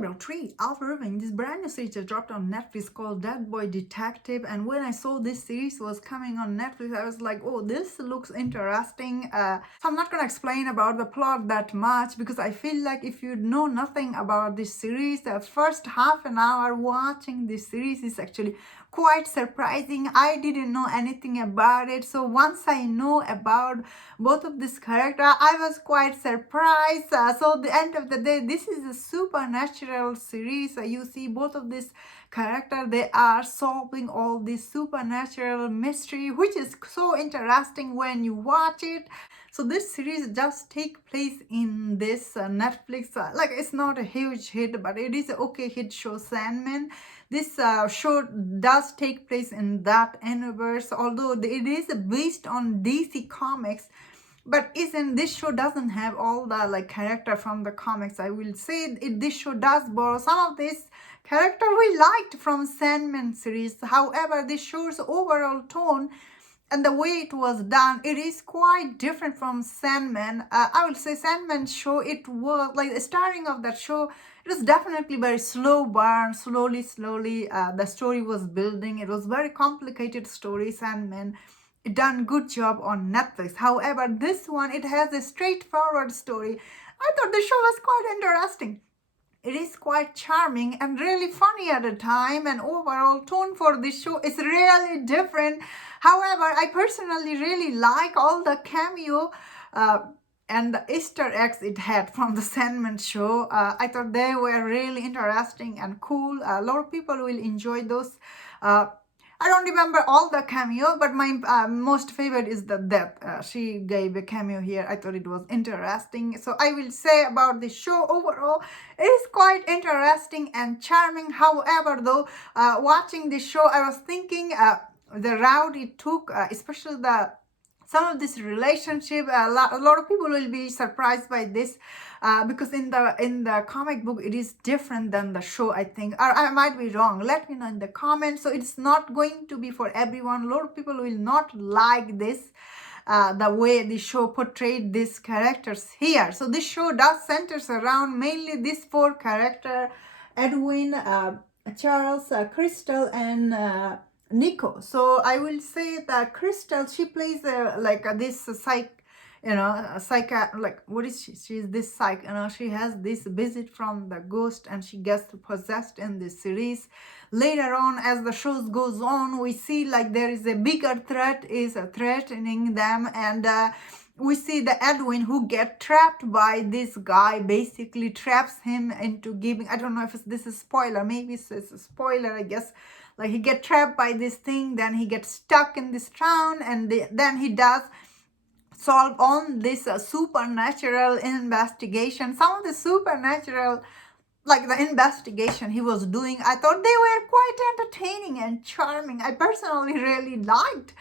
about 3 after reviewing this brand new series that dropped on Netflix called Dead Boy Detective. And when I saw this series was coming on Netflix, I was like, oh, this looks interesting. So I'm not gonna explain about the plot that much because I feel like if you know nothing about this series, the first half an hour watching this series is actually quite surprising. I didn't know anything about it, so once I know about both of this character, I was quite surprised. So the end of the day, this is a supernatural series. You see both of these character, they are solving all this supernatural mystery, which is so interesting when you watch it. So this series just take place in this Netflix, like it's not a huge hit, but it is an okay hit show, Sandman. This show does take place in that universe, although it is based on DC Comics, but isn't this show doesn't have all the like character from the comics. I will say this show does borrow some of this character we liked from Sandman series. However, this show's overall tone and the way it was done, it is quite different from Sandman. I will say Sandman show, it was like the starting of that show, it was definitely very slow burn, slowly the story was building. It was very complicated story. Sandman, it done good job on Netflix. However, this one, it has a straightforward story. I thought the show was quite interesting. It is quite charming and really funny at a time, and overall tone for this show is really different. However, I personally really like all the cameo and the Easter eggs it had from the Sandman show. I thought they were really interesting and cool. A lot of people will enjoy those. I don't remember all the cameo, but my most favorite is the death. She gave a cameo here. I thought it was interesting. So I will say about the show overall, it is quite interesting and charming. However, though, watching this show, I was thinking the route it took, especially some of this relationship, a lot of people will be surprised by this because in the comic book it is different than the show, I think, or I might be wrong. Let me know in the comments. So it's not going to be for everyone. A lot of people will not like this, the way the show portrayed these characters here. So this show does centers around mainly these 4 characters: Edwin, Charles, Crystal, and Nico. So I will say that Crystal, she plays this like what is she? She's this psych, she has this visit from the ghost and she gets possessed in this series. Later on, as the shows goes on, we see like there is a bigger threat is threatening them, and we see the Edwin who get trapped by this guy, basically traps him into giving, I don't know if this is spoiler, maybe it's a spoiler, I guess. Like he get trapped by this thing, then he gets stuck in this town, and then he does solve on this supernatural investigation. Some of the supernatural, like the investigation he was doing, I thought they were quite entertaining and charming. I personally really liked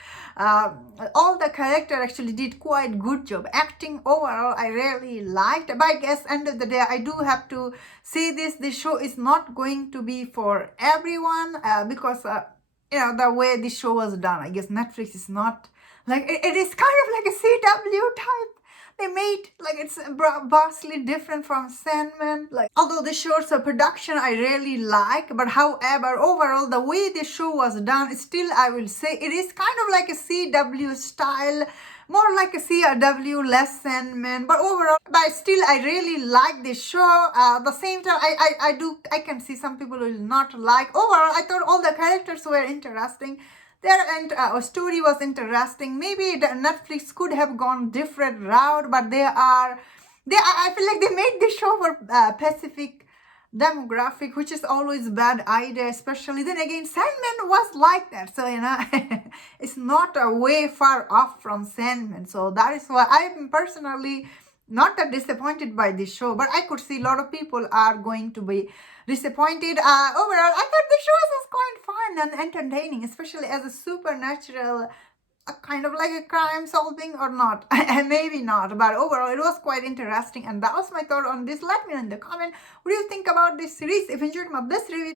all the character actually did quite good job. Acting overall, I really liked. But I guess end of the day, I do have to say this show is not going to be for everyone because the way this show was done. I guess Netflix is not like it is kind of like a CW type. They made like it's vastly different from Sandman. Like although the show's production I really like, but however overall the way the show was done, still I will say it is kind of like a CW style, more like a CW, less Sandman. But overall, but still I really like this show. At the same time, I can see some people will not like. Overall, I thought all the characters were interesting. Their story was interesting. Maybe the Netflix could have gone different route, but I feel like they made this show for Pacific demographic, which is always bad idea. Especially then again, Sandman was like that, so it's not a way far off from Sandman. So that is why I'm personally not that disappointed by this show, but I could see a lot of people are going to be disappointed. Overall, I thought the show was quite fun and entertaining, especially as a supernatural, kind of like a crime solving or not. Maybe not, but overall it was quite interesting, and that was my thought on this. Let me know in the comment what do you think about this series. If you enjoyed my this review,